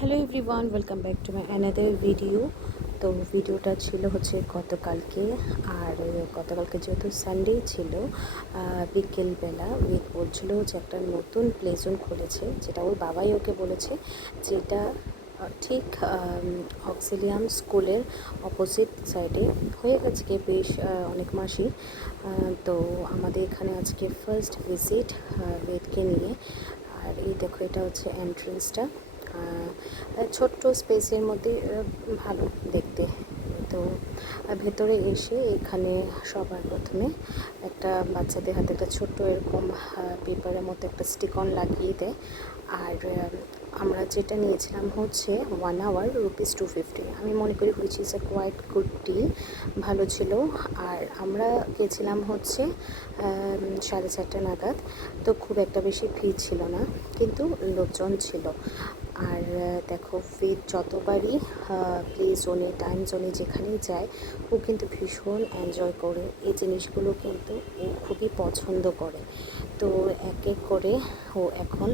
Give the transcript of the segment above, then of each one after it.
Hello everyone, welcome back to my another video. তো ভিডিওটা ছিল হচ্ছে গতকালকে। আর গতকালকে যেহেতু সানডে ছিল, বিকেলবেলা ওয়েট বলছিল যে একটা নতুন প্লে জোন খুলেছে, যেটা ওর বাবাই ওকে বলেছে, যেটা ঠিক অক্সিলিয়াম স্কুলের অপোজিট সাইডে। হয়ে গেছে কি বেশ অনেক মাসই। তো আমাদের এখানে আজকে ফার্স্ট ভিজিট ওয়েটকে নিয়ে। আর এই দেখো, এটা হচ্ছে এন্ট্রেন্সটা। ছোট্ট স্পেসের মধ্যে ভালো দেখতে। তো ভেতরে এসে এখানে সবার প্রথমে একটা বাচ্চাদের হাতে একটা ছোট্ট এরকম পেপারের মতো একটা স্টিক অন লাগিয়ে দেয়। আর আমরা যেটা নিয়েছিলাম হচ্ছে 1 আওয়ার ₹250। আমি মনে করি which is a quite good deal, ভালো ছিল। আর আমরা গেছিলাম হচ্ছে 4:30 নাগাদ। তো খুব একটা বেশি ভিড় ছিল না, কিন্তু লোকজন ছিল। আর দেখো, ফিট যতবারই প্লে জোনে, টাইম জোনে যেখানেই যায়, ও কিন্তু ভীষণ এনজয় করে। এই জিনিসগুলো কিন্তু ও খুবই পছন্দ করে। তো এক এক করে ও এখন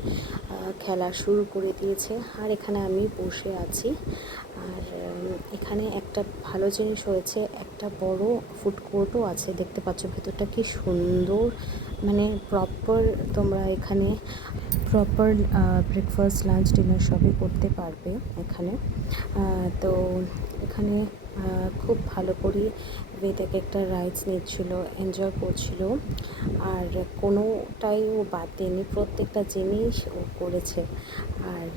খেলা শুরু করে দিয়েছে। আর এখানে আমি বসে আছি। আর এখানে একটা ভালো জিনিস হয়েছে, একটা বড় ফুড কোর্টও আছে। দেখতে পাচ্ছ ভেতরটা কি সুন্দর, মানে প্রপার। তোমরা এখানে প্রপার ব্রেকফাস্ট, লাঞ্চ, ডিনার সবই করতে পারবে এখানে। তো এখানে খুব ভালো করে বেদাকে একটা রাইডস নিচ্ছিল, এনজয় করছিল। আর কোনোটাই ও বাদ দেয়নি, প্রত্যেকটা জিনিস ও করেছে। আর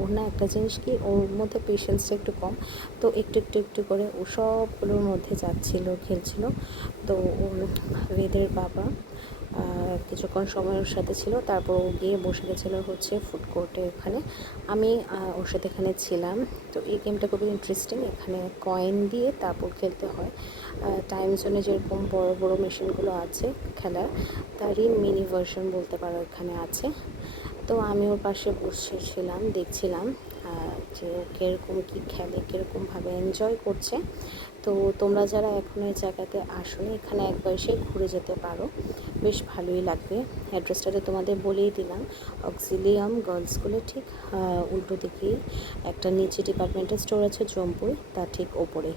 ওর না একটা জিনিস কি, ওর মধ্যে পেশেন্সটা একটু কম। তো একটু একটু একটু করে ও সবগুলোর মধ্যে যাচ্ছিল, খেলছিল। তো ওর বেদের বাবা কিছুক্ষণ সময় ওর সাথে ছিল, তারপর ও গিয়ে বসে গেছিলো হচ্ছে ফুড কোর্টে ওখানে। আমি ওর সাথে এখানে ছিলাম। তো এই গেমটা খুবই ইন্টারেস্টিং। এখানে কয়েন দিয়ে তারপর খেলতে হয়। টাইম জোনে যেরকম বড় বড় মেশিনগুলো আছে খেলার, তারই মিনি ভার্সন বলতে পারো এখানে আছে। তো আমি ওর পাশে বসেছিলাম, দেখছিলাম যে ও কীরকম কী খেলে, কীরকমভাবে এনজয় করছে। তো তোমরা যারা এখন এই জায়গাতে আসোনি, এখানে একবার এসে ঘুরে যেতে পারো, বেশ ভালোই লাগবে। অ্যাড্রেসটাতে তোমাদের বলেই দিলাম, অক্সিলিয়াম গার্লস স্কুলের ঠিক উল্টো দিকেই একটা নিচে ডিপার্টমেন্টাল স্টোর আছে জম্পুই, তার ঠিক ওপরে।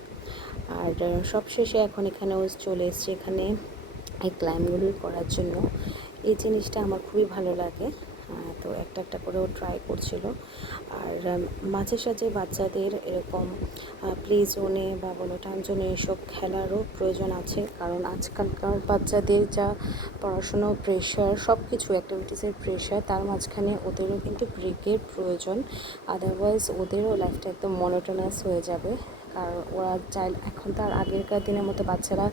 আর সবশেষে এখন এখানেও চলে এসছে, এখানে এই ক্লাইমগুলো করার জন্য। এই জিনিসটা আমার খুবই ভালো লাগে। তো একটা একটা করেও ট্রাই করছিল। আর মাঝে সাঝে বাচ্চাদের এরকম প্লে জোনে বা বলো টাইম জোনে এসব খেলারও প্রয়োজন আছে, কারণ আজকালকার বাচ্চাদের যা পড়াশুনোর প্রেশার, সব কিছু অ্যাক্টিভিটিসের প্রেশার, তার মাঝখানে ওদেরও কিন্তু ব্রেকের প্রয়োজন। আদারওয়াইজ ওদেরও লাইফটা একদম মনোটোনাস হয়ে যাবে। কারণ ওরা চাইলে, এখন তো আর আগেরকার দিনের মতো বাচ্চারা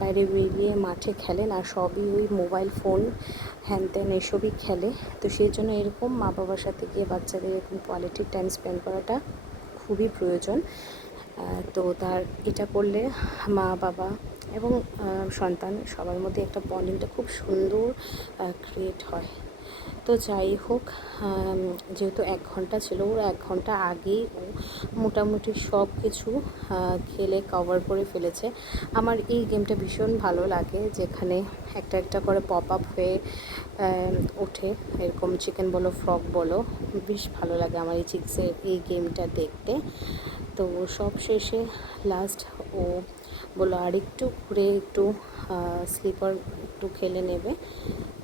বাইরে বেরিয়ে মাঠে খেলে না, সবই ওই মোবাইল ফোন, হ্যান ত্যান এসবই খেলে। তো সেই জন্য এরকম মা বাবার সাথে গিয়ে বাচ্চাদের এরকম কোয়ালিটি টাইম স্পেন্ড করাটা খুবই প্রয়োজন। তো তার এটা করলে মা বাবা এবং সন্তান সবার মধ্যে একটা বন্ডিংটা খুব সুন্দর ক্রিয়েট হয়। তো যাই হোক, যেহেতু 1 ঘন্টা ছিল, ওর 1 ঘন্টা আগেই ও মোটামুটি সব কিছু খেলে কভার করে ফেলেছে। আমার এই গেমটা ভীষণ ভালো লাগে, যেখানে একটা একটা করে পপ আপ হয়ে ওঠে, এরকম চিকেন বলো, ফ্রগ বলো, বেশ ভালো লাগে আমার এই চিক্সের এই গেমটা দেখতে। তো সব শেষে লাস্ট ও বললো আর একটু ঘুরে একটু স্লিপার একটু খেলে নেবে।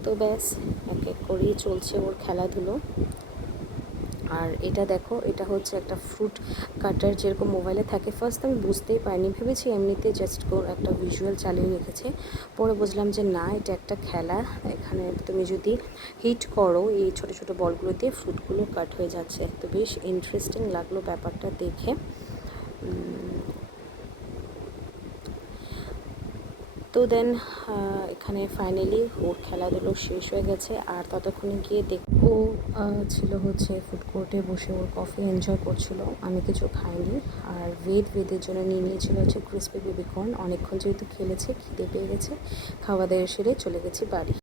তো ব্যাস, এক এক করেই চলছে ওর খেলাধুলো। আর এটা দেখো, এটা হচ্ছে একটা ফ্রুট কাটার, যেরকম মোবাইলে থাকে। ফার্স্ট আমি বুঝতেই পারিনি, ভেবেছি এমনিতে জাস্ট একটা ভিজুয়াল চালিয়ে রেখেছে। পরে বুঝলাম যে না, এটা একটা খেলা। এখানে তুমি যদি হিট করো, এই ছোটো ছোটো বলগুলো দিয়ে ফ্রুটগুলো কাট হয়ে যাচ্ছে। তো বেশ ইন্টারেস্টিং লাগলো ব্যাপারটা দেখে। তো দেন এখানে ফাইনালি ওর খেলাধুলো শেষ হয়ে গেছে। আর ততক্ষণে গিয়ে ও ছিল হচ্ছে ফুড কোর্টে বসে ওর কফি এনজয় করছিল। আমি কিছু খাইনি। আর বেদের জন্য নিয়ে নিয়েছিল হচ্ছে ক্রিসপি বেবিকর্ন। অনেকক্ষণ যেহেতু খেলেছে, খিদে পেয়ে গেছে, খাওয়া দাওয়া সেরে চলে গেছি বাড়ি।